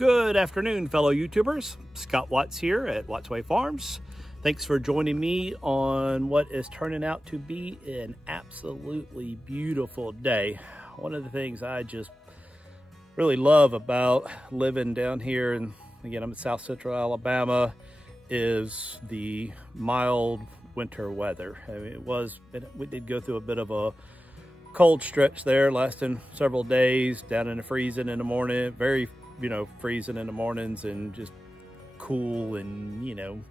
Good afternoon, fellow YouTubers. Scott Watts here at Watts Way Farms. Thanks for joining me on what is turning out to be an absolutely beautiful day. One of the things I just really love about living down here, and again, I'm in South Central Alabama, is the mild winter weather. I mean, we did go through a bit of a cold stretch there, lasting several days, down in the freezing in the morning, very, freezing in the mornings, and just cool and,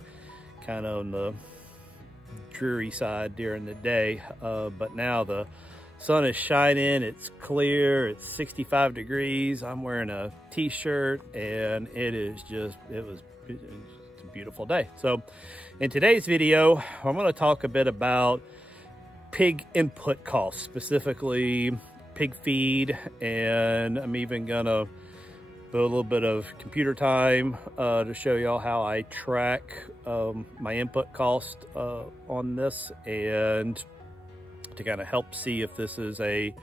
kind of on the dreary side during the day. But now the sun is shining, it's clear, it's 65 degrees. I'm wearing a t-shirt and it's a beautiful day. So in today's video, I'm going to talk a bit about pig input costs, specifically pig feed, and I'm even gonna do a little bit of computer time to show y'all how I track my input cost on this, and to kind of help see if this is a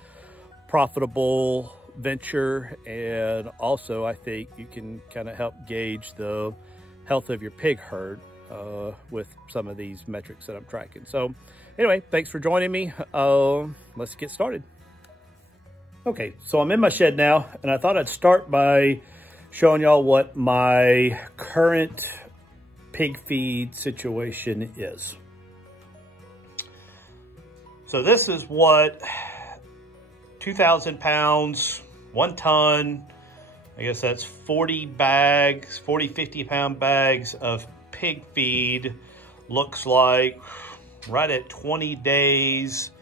profitable venture. And also I think you can kind of help gauge the health of your pig herd with some of these metrics that I'm tracking. So anyway, thanks for joining me. Let's get started. Okay, so I'm in my shed now, and I thought I'd start by showing y'all what my current pig feed situation is. So this is what 2,000 pounds, 1 ton, I guess that's 40 bags, 50 pound bags of pig feed looks like right at 20 days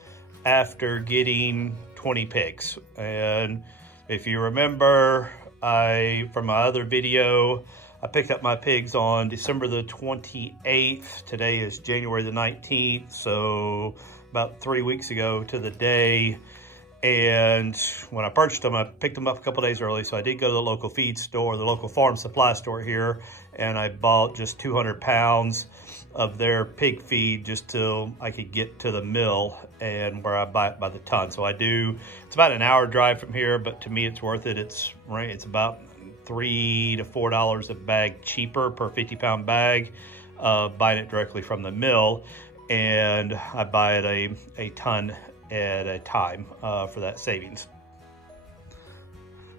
after getting 20 pigs. And if you remember, from my other video, I picked up my pigs on December the 28th. Today is January the 19th, so about 3 weeks ago to the day. And when I purchased them, I picked them up a couple days early. So I did go to the local feed store, the local farm supply store here, and I bought just 200 pounds of their pig feed just till I could get to the mill, and where I buy it by the ton. So it's about an hour drive from here, but to me it's worth it. It's about $3 to $4 a bag cheaper per 50 pound bag, buying it directly from the mill. And I buy it a ton at a time for that savings.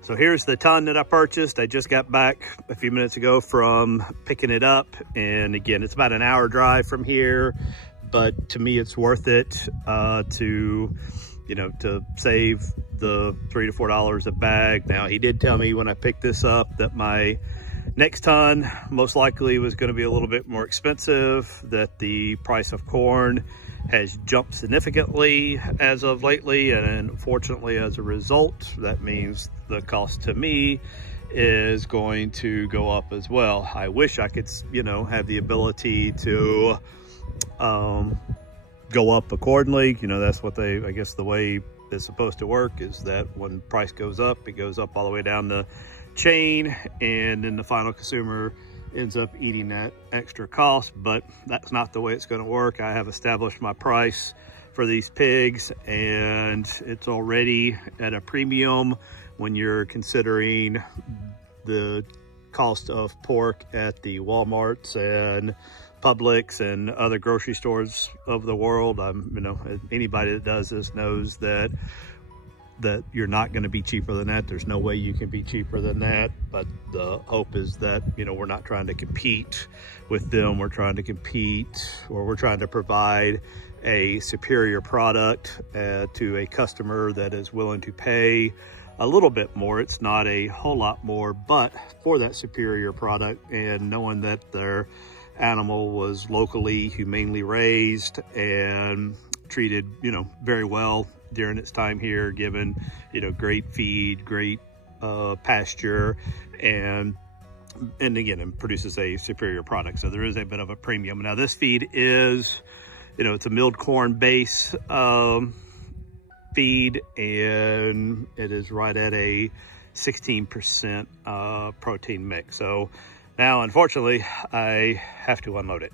So here's the ton that I purchased. I just got back a few minutes ago from picking it up. And again, it's about an hour drive from here, but to me, it's worth it to save the $3 to $4 a bag. Now, he did tell me when I picked this up that my next ton most likely was going to be a little bit more expensive, that the price of corn has jumped significantly as of lately, and unfortunately as a result, that means the cost to me is going to go up as well. I wish I could, have the ability to go up accordingly. That's what I guess the way it's supposed to work is that when price goes up, it goes up all the way down the chain, and then the final consumer ends up eating that extra cost. But that's not the way it's going to work. I have established my price for these pigs, and it's already at a premium when you're considering the cost of pork at the Walmarts and Publix and other grocery stores of the world. Anybody that does this knows that you're not going to be cheaper than that. There's no way you can be cheaper than that. But the hope is that, we're not trying to compete with them. We're trying to compete, or we're trying to provide a superior product to a customer that is willing to pay a little bit more. It's not a whole lot more, but for that superior product, and knowing that their animal was locally, humanely raised and treated, very well during its time here, given, great feed, great pasture, and again, it produces a superior product. So there is a bit of a premium. Now this feed is, it's a milled corn base feed, and it is right at a 16% protein mix. So now, unfortunately, I have to unload it.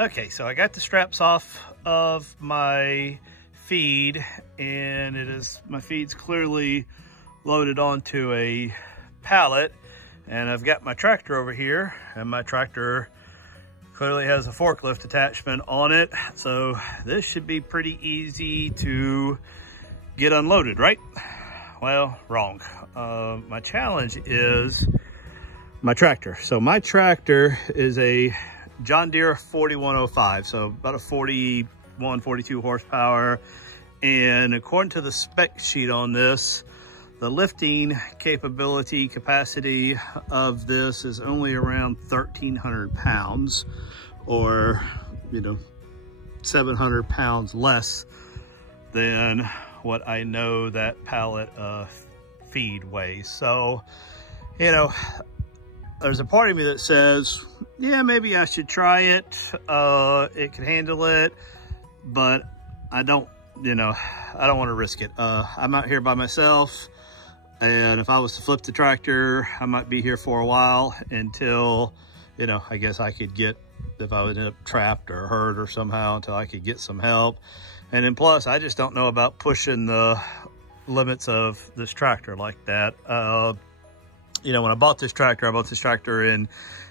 Okay, so I got the straps off of my feed, and my feed's clearly loaded onto a pallet, and I've got my tractor over here, and my tractor clearly has a forklift attachment on it, so this should be pretty easy to get unloaded, right? Well, wrong. My challenge is my tractor. So my tractor is a John Deere 4105, so about a 41, 42 horsepower. And according to the spec sheet on this, the lifting capacity of this is only around 1,300 pounds, or, 700 pounds less than what I know that pallet of feed weighs. So, there's a part of me that says, yeah, maybe I should try it. It can handle it, but I don't want to risk it. I'm out here by myself, and if I was to flip the tractor, I might be here for a while until, I guess I could get, if I would end up trapped or hurt or somehow, until I could get some help. And then plus, I just don't know about pushing the limits of this tractor like that. When I bought this tractor in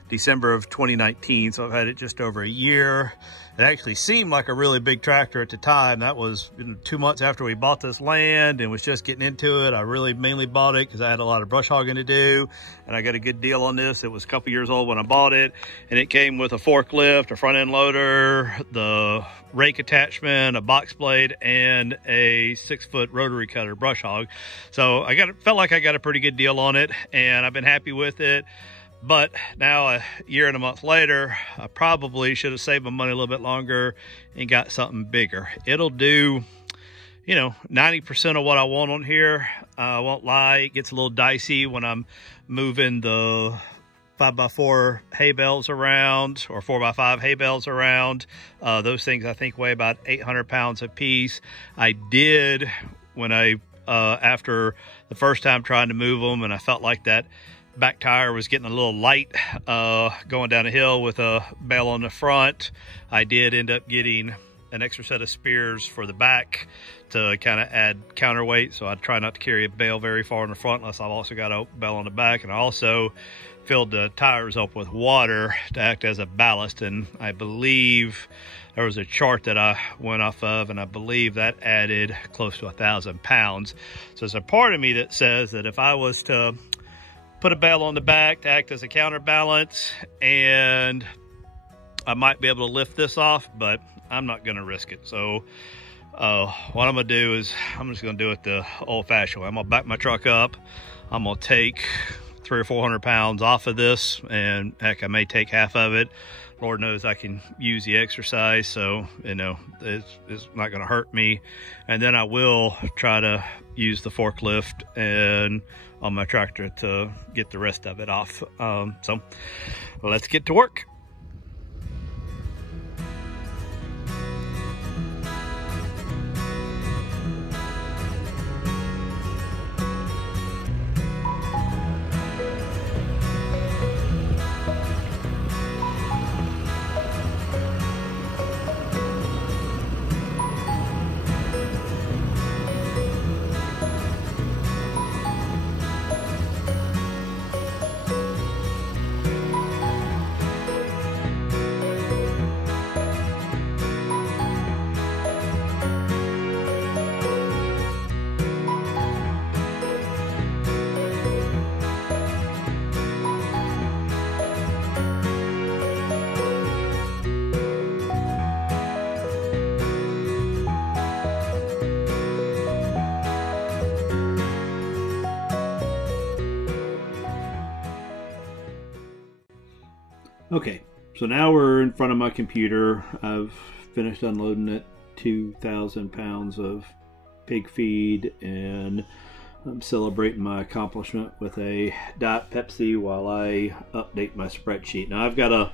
December of 2019, so I've had it just over a year. It actually seemed like a really big tractor at the time. That was 2 months after we bought this land and was just getting into it. I really mainly bought it because I had a lot of brush hogging to do, and I got a good deal on this. It was a couple years old when I bought it, and it came with a forklift, a front end loader, the rake attachment, a box blade, and a 6-foot rotary cutter brush hog. So felt like I got a pretty good deal on it, and I've been happy with it. But now, a year and a month later, I probably should have saved my money a little bit longer and got something bigger. It'll do, 90% of what I want on here. I won't lie, it gets a little dicey when I'm moving the 5x4 hay bales around, or 4x5 hay bales around. Those things I think weigh about 800 pounds a piece. I did, when after the first time trying to move them, and I felt like that back tire was getting a little light going down a hill with a bale on the front, I did end up getting an extra set of spears for the back to kind of add counterweight. So I try not to carry a bale very far in the front unless I've also got a bale on the back. And I also filled the tires up with water to act as a ballast. And I believe there was a chart that I went off of, and I believe that added close to 1,000 pounds. So there's a part of me that says that if I was to put a bale on the back to act as a counterbalance, and I might be able to lift this off, but I'm not going to risk it. So what I'm going to do is I'm just going to do it the old-fashioned way. I'm going to back my truck up. I'm going to take 300 or 400 pounds off of this, and heck, I may take half of it. Lord knows I can use the exercise, so it's not going to hurt me. And then I will try to use the forklift and on my tractor to get the rest of it off. So let's get to work. Okay, so now we're in front of my computer. I've finished unloading it, 2,000 pounds of pig feed, and I'm celebrating my accomplishment with a Diet Pepsi while I update my spreadsheet. Now I've got a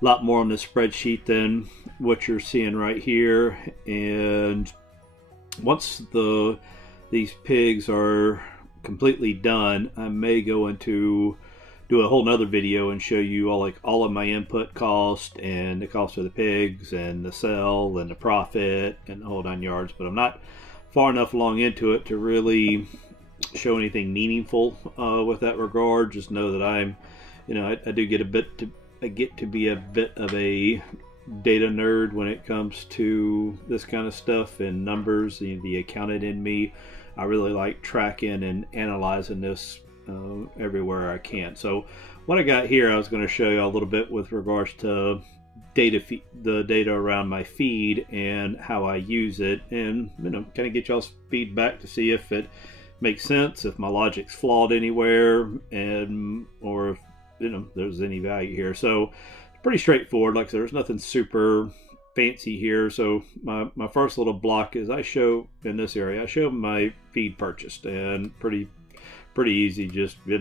lot more on the spreadsheet than what you're seeing right here, and once these pigs are completely done, I may go into do a whole nother video and show you all of my input cost and the cost of the pigs and the sell and the profit and the whole 9 yards. But I'm not far enough along into it to really show anything meaningful with that regard. Just know that I'm, I do get I get to be a bit of a data nerd when it comes to this kind of stuff and numbers. The accountant in me, I really like tracking and analyzing this everywhere I can. So what I got here, I was going to show you a little bit with regards to the data around my feed and how I use it, and kind of get y'all's feedback to see if it makes sense, if my logic's flawed anywhere, and or if there's any value here. So pretty straightforward. Like I said, there's nothing super fancy here. So my first little block is I show in this area, I show my feed purchased, and pretty easy. Just like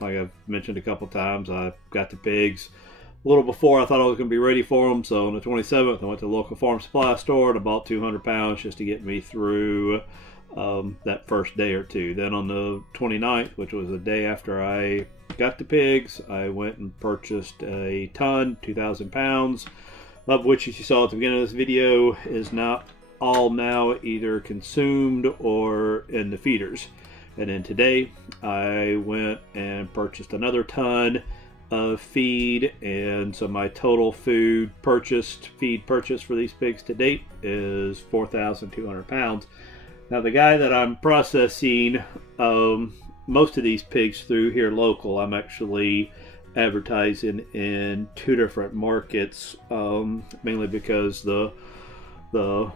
I've mentioned a couple times, I got the pigs a little before I thought I was going to be ready for them. So on the 27th, I went to the local farm supply store and I bought 200 pounds just to get me through that first day or two. Then on the 29th, which was the day after I got the pigs, I went and purchased a ton, 2,000 pounds, of which, as you saw at the beginning of this video, is not all now either consumed or in the feeders. And then today I went and purchased another ton of feed, and so my total feed purchased for these pigs to date is 4,200 pounds. Now the guy that I'm processing most of these pigs through here local, I'm actually advertising in 2 different markets, mainly because the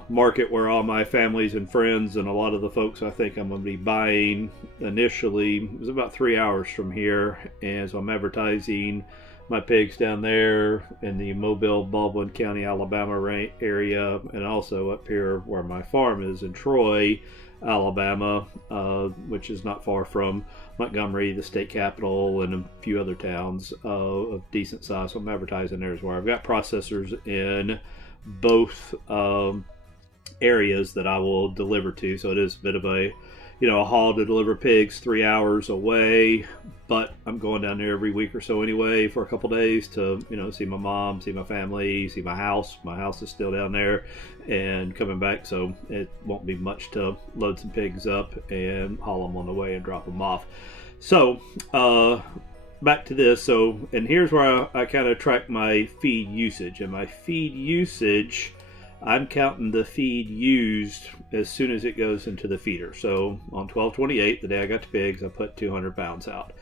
market where all my families and friends and a lot of the folks I think I'm going to be buying initially is about 3 hours from here, and so I'm advertising my pigs down there in the Mobile, Baldwin County, Alabama area, and also up here where my farm is in Troy, Alabama, which is not far from Montgomery, the state capital, and a few other towns of decent size. So I'm advertising there as well. I've got processors in both areas that I will deliver to, so it is a bit of a a haul to deliver pigs 3 hours away, but I'm going down there every week or so anyway for a couple days to see my mom, see my family, see my house. My house is still down there, and coming back, so it won't be much to load some pigs up and haul them on the way and drop them off. So back to this. So, and here's where I kind of track my feed usage, and my feed usage, I'm counting the feed used as soon as it goes into the feeder. So on 12/28, the day I got the pigs, I put 200 pounds out.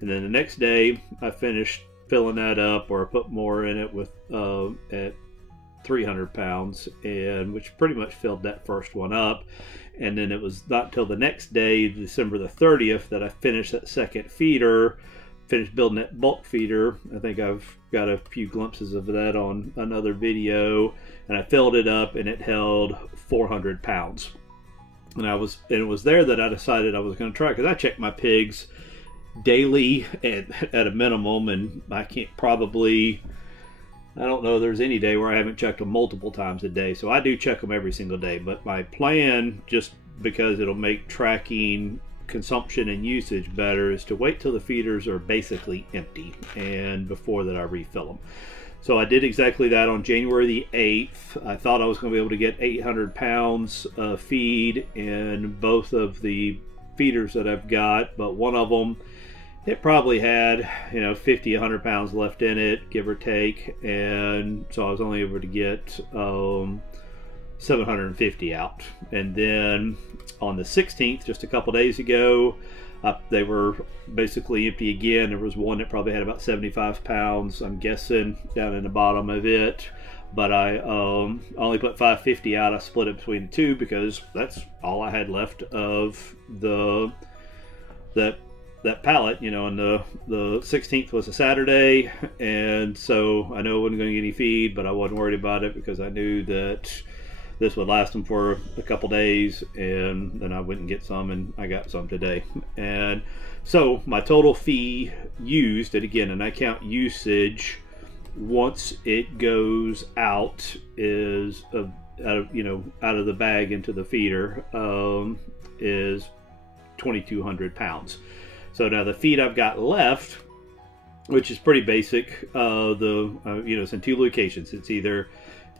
And then the next day, I finished filling that up, or I put more in it with at 300 pounds, and which pretty much filled that first one up. And then it was not till the next day, December the 30th, that I finished that second feeder, finished building that bulk feeder. I think I've got a few glimpses of that on another video, and I filled it up and it held 400 pounds. And it was there that I decided I was going to try, because I check my pigs daily at a minimum, and I don't know there's any day where I haven't checked them multiple times a day. So I do check them every single day, but my plan, just because it'll make tracking consumption and usage better, is to wait till the feeders are basically empty, and before that I refill them. So I did exactly that on January the 8th. I thought I was going to be able to get 800 pounds of feed in both of the feeders that I've got, but one of them, it probably had 50, 100 pounds left in it, give or take, and so I was only able to get 750 out. And then on the 16th, just a couple days ago, they were basically empty again. There was one that probably had about 75 pounds, I'm guessing, down in the bottom of it, but I only put 550 out. I split it between the two because that's all I had left of that pallet, and the 16th was a Saturday, and so I know I wasn't going to get any feed, but I wasn't worried about it because I knew that this would last them for a couple days, and then I wouldn't get some, and I got some today. And so my total feed used, and again, and I count usage once it goes out, is out of the bag into the feeder, is 2,200 pounds. So now the feed I've got left, which is pretty basic, it's in two locations. It's either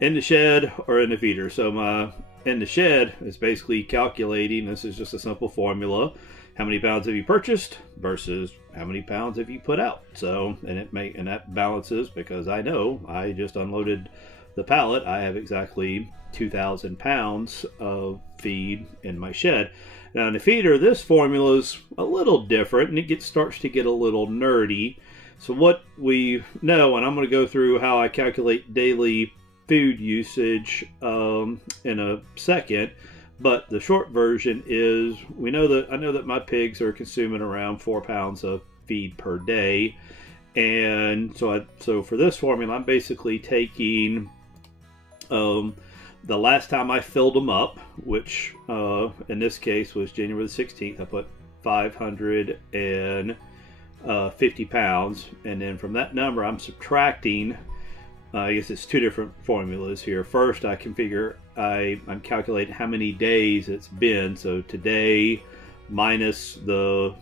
in the shed or in the feeder. So in the shed is basically calculating, this is just a simple formula, how many pounds have you purchased versus how many pounds have you put out. So, and that balances, because I know I just unloaded the pallet. I have exactly 2,000 pounds of feed in my shed. Now in the feeder, this formula is a little different, and it starts to get a little nerdy. So what we know, and I'm going to go through how I calculate daily food usage in a second, but the short version is I know that my pigs are consuming around 4 pounds of feed per day, and so for this formula, I'm basically taking the last time I filled them up, which in this case was January the 16th. I put 550 pounds, and then from that number I'm subtracting, I guess it's two different formulas here. First, I can figure I'm calculating how many days it's been. So today minus the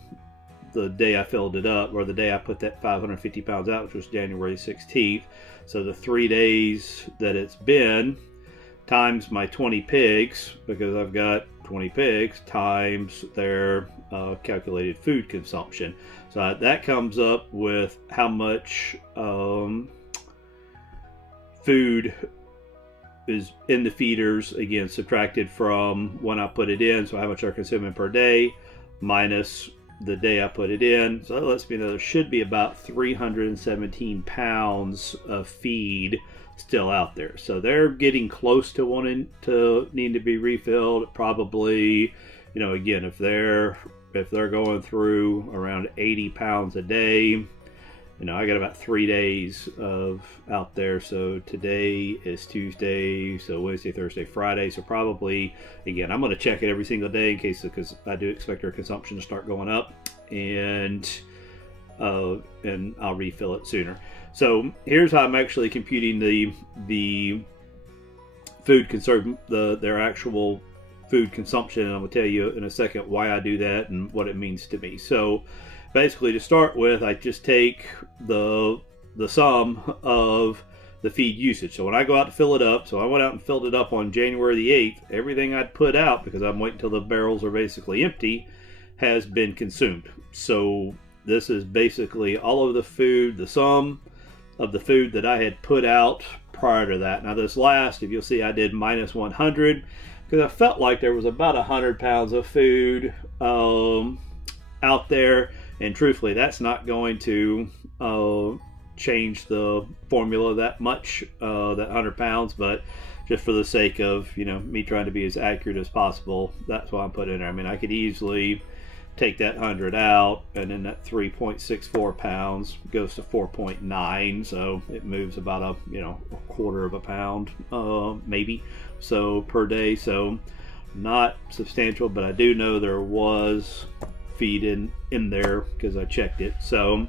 day I filled it up, or the day I put that 550 pounds out, which was January 16th. So the 3 days that it's been times my 20 pigs, because I've got 20 pigs, times their calculated food consumption. So that comes up with how much food is in the feeders, again subtracted from when I put it in, so how much they're consuming per day minus the day I put it in. So that lets me know there should be about 317 pounds of feed still out there. So they're getting close to needing to be refilled. Probably, you know, again, if they're going through around 80 pounds a day, you know, I got about 3 days of out there. So today is Tuesday, so Wednesday, Thursday, Friday. So probably, again, I'm going to check it every single day in case, because I do expect our consumption to start going up, and I'll refill it sooner. So here's how I'm actually computing the food their actual food consumption, and I'm going to tell you in a second why I do that and what it means to me. So basically, to start with, I just take the sum of the feed usage. So when I go out to fill it up, so I went out and filled it up on January the 8th, everything I'd put out, because I'm waiting until the barrels are basically empty, has been consumed. So this is basically all of the food, the sum of the food that I had put out prior to that. Now this last, if you'll see, I did minus 100, because I felt like there was about 100 pounds of food out there. And truthfully, that's not going to change the formula that much, that 100 pounds, but just for the sake of, you know, me trying to be as accurate as possible, that's what I'm putting in there. I mean, I could easily take that 100 out, and then that 3.64 pounds goes to 4.9, so it moves about a quarter of a pound, maybe, so per day. So not substantial, but I do know there was feed in there because I checked it. So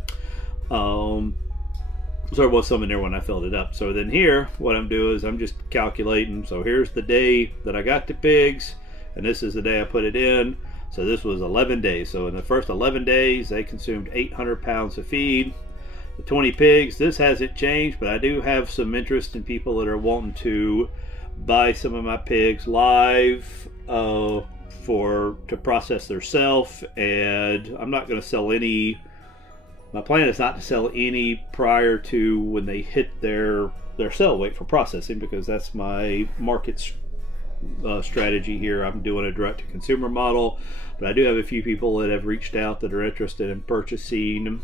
there was some in there when I filled it up. So then here, what I'm doing is I'm just calculating. So here's the day that I got the pigs, and this is the day I put it in. So this was 11 days. So in the first 11 days, they consumed 800 pounds of feed. The 20 pigs, this hasn't changed, but I do have some interest in people that are wanting to buy some of my pigs live to process theirself, and I'm not going to sell any. My plan is not to sell any prior to when they hit their sell weight for processing, because that's my market strategy here. I'm doing a direct-to-consumer model, but I do have a few people that have reached out that are interested in purchasing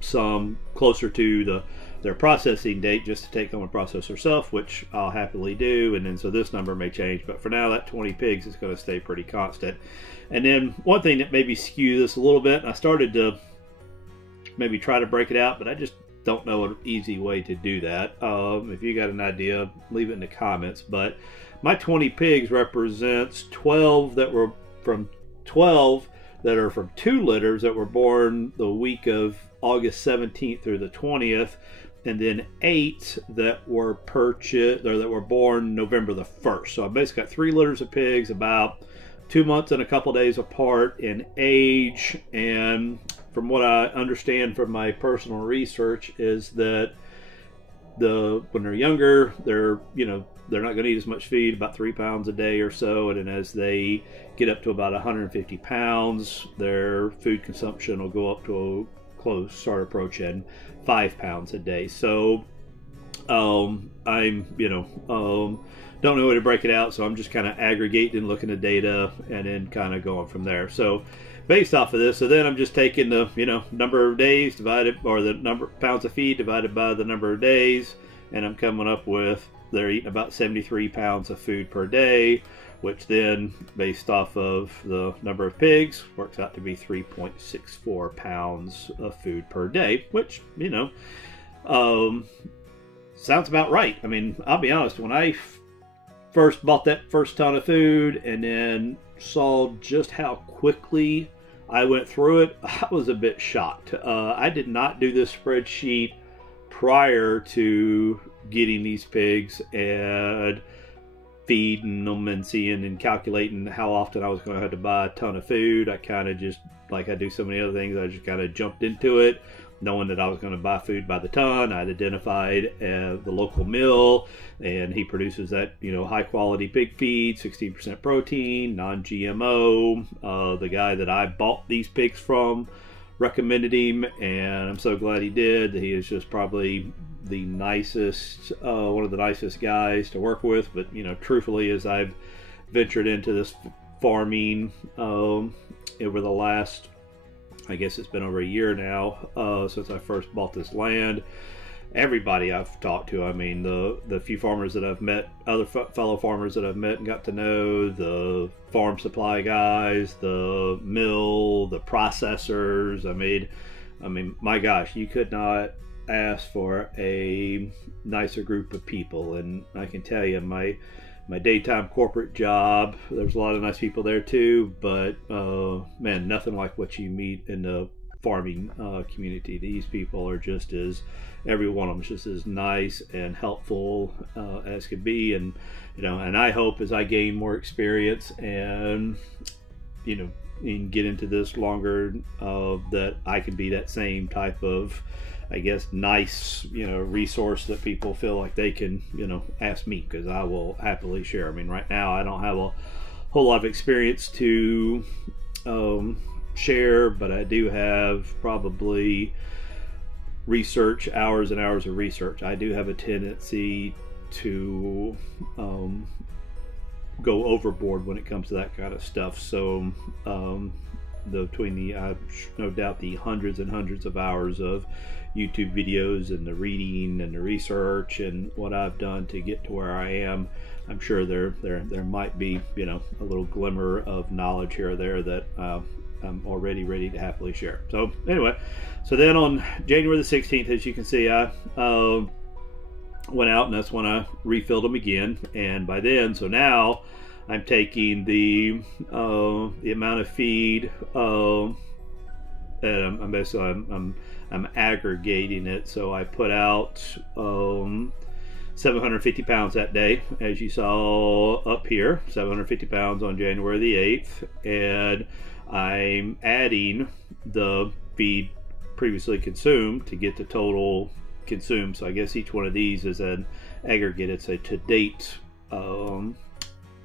some closer to their processing date, just to take home and process herself, which I'll happily do. And then so this number may change, but for now that 20 pigs is going to stay pretty constant. And then one thing that maybe skew this a little bit, and I started to maybe try to break it out, but I just don't know an easy way to do that. If you got an idea, leave it in the comments. But my 20 pigs represents 12 that are from 2 litters that were born the week of August 17th through the 20th, and then 8 that were purchased, or that were born November the 1st. So I basically got 3 litters of pigs, about 2 months and a couple days apart in age. And from what I understand from my personal research is that when they're younger, they're they're not going to eat as much feed, about 3 pounds a day or so. And then as they get up to about 150 pounds, their food consumption will go up to start approaching 5 pounds a day. So I'm, don't know how to break it out, so I'm just kind of aggregating, looking at data, and then kind of going from there. So based off of this, so then I'm just taking the number of days divided, or the number of pounds of feed divided by the number of days, and I'm coming up with they're eating about 73 pounds of food per day, which then, based off of the number of pigs, works out to be 3.64 pounds of food per day, which, sounds about right. I mean, I'll be honest, when I first bought that first ton of food and then saw just how quickly I went through it, I was a bit shocked. I did not do this spreadsheet prior to getting these pigs and feeding them and seeing and calculating how often I was going to have to buy a ton of food. I kind of just, like I do so many other things, I just kind of jumped into it, knowing that I was going to buy food by the ton. I'd identified the local mill, and he produces that, high quality pig feed, 16% protein, non-GMO. The guy that I bought these pigs from recommended him, and I'm so glad he did. He is just probably the nicest, one of the nicest guys to work with. But truthfully, as I've ventured into this farming over the last, I guess it's been over a year now since I first bought this land, everybody I've talked to, I mean, the few farmers that I've met, other fellow farmers that I've met and got to know, the farm supply guys, the mill, the processors, I mean, my gosh, you could not ask for a nicer group of people. And I can tell you, my daytime corporate job, there's a lot of nice people there too, but man, nothing like what you meet in the farming community. These people are just as, every one of them is just as nice and helpful as could be. And and I hope as I gain more experience and and get into this longer, that I can be that same type of, I guess, nice, resource that people feel like they can, ask me, because I will happily share. I mean, right now I don't have a whole lot of experience to share, but I do have probably research, hours and hours of research. I do have a tendency to go overboard when it comes to that kind of stuff. So between the, I've no doubt, the hundreds and hundreds of hours of YouTube videos and the reading and the research and what I've done to get to where I am, I'm sure there might be a little glimmer of knowledge here or there that I'm already ready to happily share. So anyway, so then on January the 16th, as you can see, I went out, and that's when I refilled them again. And by then, so now I'm taking the amount of feed, and I'm basically I'm aggregating it. So I put out 750 pounds that day, as you saw up here, 750 pounds on January the 8th, and I'm adding the feed previously consumed to get the total consumed. So I guess each one of these is an aggregate. It's a to-date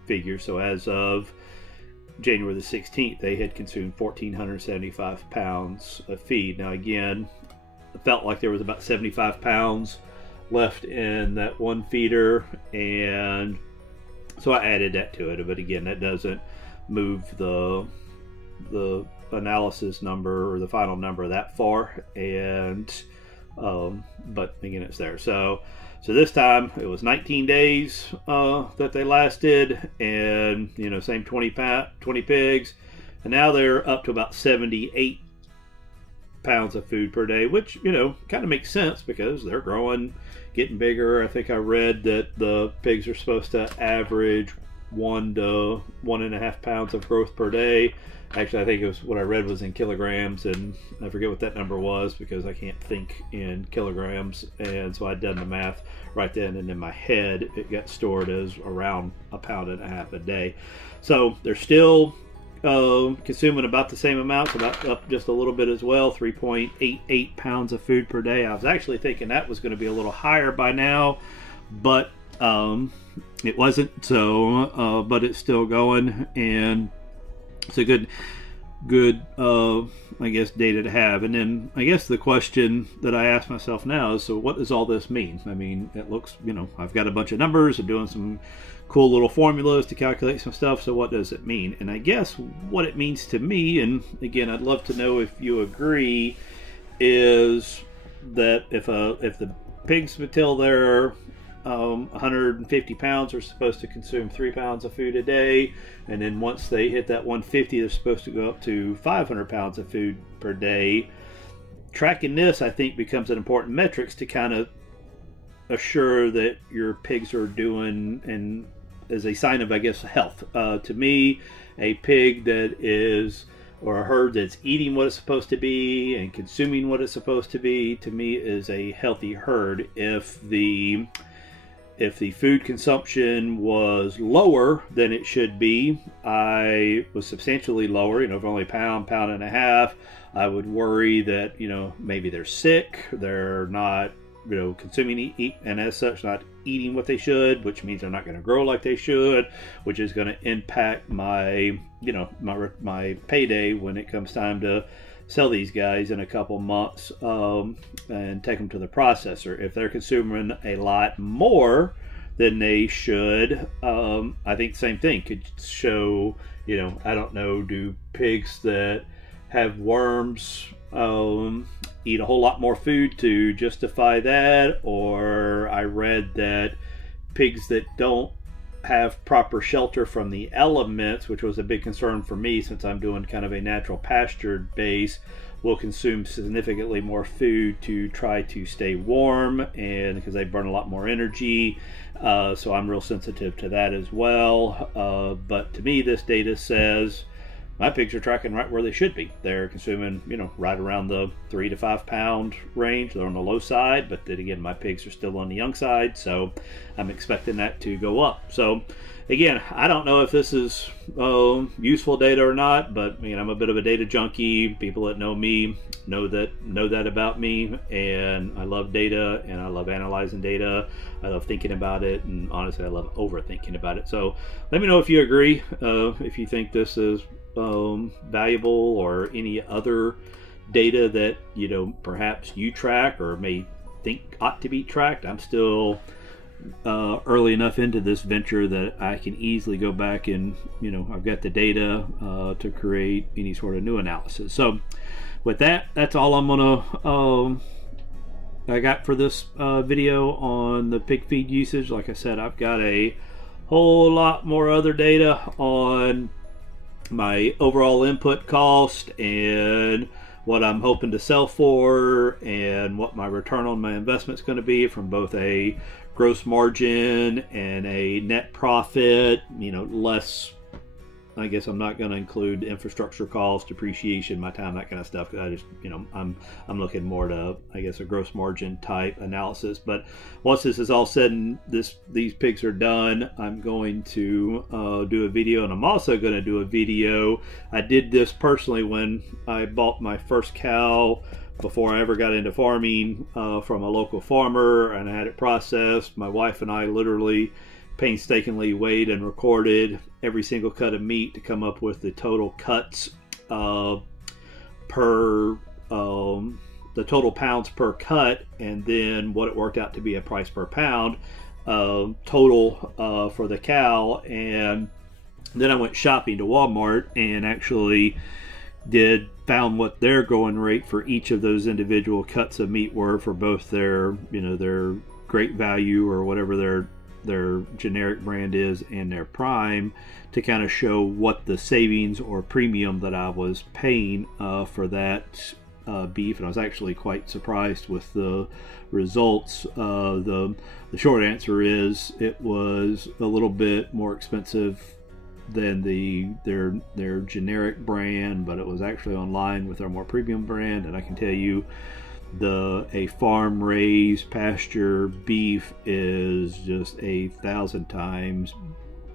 figure. So as of January the 16th, they had consumed 1,475 pounds of feed. Now again, it felt like there was about 75 pounds left in that one feeder, and so I added that to it. But again, that doesn't move the analysis number or the final number that far, and but again, it's there. So this time it was 19 days that they lasted, and same 20 pigs, and now they're up to about 78 pounds of food per day, which kind of makes sense because they're growing, getting bigger. I think I read that the pigs are supposed to average 1 to 1.5 pounds of growth per day. Actually, I think it was, what I read was in kilograms, and I forget what that number was because I can't think in kilograms, and so I'd done the math right then, and in my head it got stored as around 1.5 pounds a day. So they're still consuming about the same amount, so about up just a little bit as well, 3.88 pounds of food per day. I was actually thinking that was going to be a little higher by now, but it wasn't. So, but it's still going, and it's a good I guess data to have. And then I guess the question that I ask myself now is, so what does all this mean? I mean, it looks, I've got a bunch of numbers and doing some cool little formulas to calculate some stuff. So what does it mean? And I guess what it means to me, and again, I'd love to know if you agree, is that if the pigs until they're 150 pounds are supposed to consume 3 pounds of food a day, and then once they hit that 150, they're supposed to go up to 500 pounds of food per day. Tracking this, I think, becomes an important metrics to kind of assure that your pigs are doing, and as a sign of, I guess, health. To me, a pig that is, or a herd that's eating what it's supposed to be and consuming what it's supposed to be, to me is a healthy herd. If the food consumption was lower than it should be, I was substantially lower, only a pound and a half, I would worry that, maybe they're sick, they're not, consuming eat, and as such not eating what they should, which means they're not going to grow like they should, which is going to impact my, my payday when it comes time to sell these guys in a couple months, and take them to the processor. If they're consuming a lot more than they should, I think the same thing could show, I don't know, do pigs that have worms eat a whole lot more food to justify that? Or I read that pigs that don't have proper shelter from the elements, which was a big concern for me since I'm doing kind of a natural pastured base, will consume significantly more food to try to stay warm, and because they burn a lot more energy. So I'm real sensitive to that as well. But to me, this data says my pigs are tracking right where they should be. They're consuming, right around the 3 to 5 pound range. They're on the low side, but then again, my pigs are still on the young side, so I'm expecting that to go up. So again, I don't know if this is useful data or not, but I'm a bit of a data junkie. People that know me know that about me, and I love data, and I love analyzing data. I love thinking about it, and honestly, I love overthinking about it. So let me know if you agree, if you think this is valuable, or any other data that perhaps you track or may think ought to be tracked. I'm still early enough into this venture that I can easily go back and I've got the data to create any sort of new analysis. So with that, that's all I'm gonna I got for this video on the pig feed usage. Like I said, I've got a whole lot more other data on my overall input cost and what I'm hoping to sell for, and what my return on my investment is going to be from both a gross margin and a net profit. Less, I guess I'm not going to include infrastructure costs, depreciation, my time, that kind of stuff. I just, I'm looking more to, I guess, a gross margin type analysis. But once this is all said and these pigs are done, I'm going to do a video, and I'm also going to do a video. I did this personally when I bought my first cow before I ever got into farming from a local farmer, and I had it processed. My wife and I literally painstakingly weighed and recorded every single cut of meat to come up with the total cuts per the total pounds per cut, and then what it worked out to be a price per pound total for the cow. And then I went shopping to Walmart and actually found what their going rate for each of those individual cuts of meat were for both their their great value, or whatever their generic brand is, and their prime, to kind of show what the savings or premium that I was paying for that beef. And I was actually quite surprised with the results. The short answer is it was a little bit more expensive than their generic brand, but it was actually online with our more premium brand. And I can tell you, a farm raised pasture beef is just 1,000 times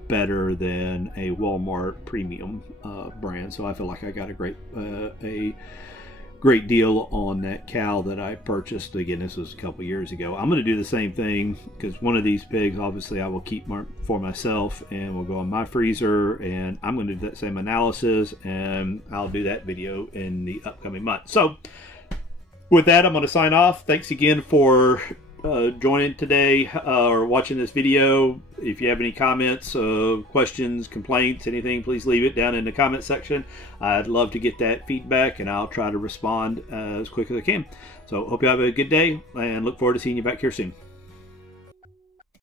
better than a Walmart premium brand. So I feel like I got a great deal on that cow that I purchased. Again, this was a couple years ago. I'm going to do the same thing, because one of these pigs, obviously, I will keep for myself and will go in my freezer, and I'm going to do that same analysis, and I'll do that video in the upcoming month. So with that, I'm going to sign off. Thanks again for joining today or watching this video. If you have any comments, questions, complaints, anything, please leave it down in the comment section. I'd love to get that feedback, and I'll try to respond as quick as I can. So hope you have a good day, and look forward to seeing you back here soon.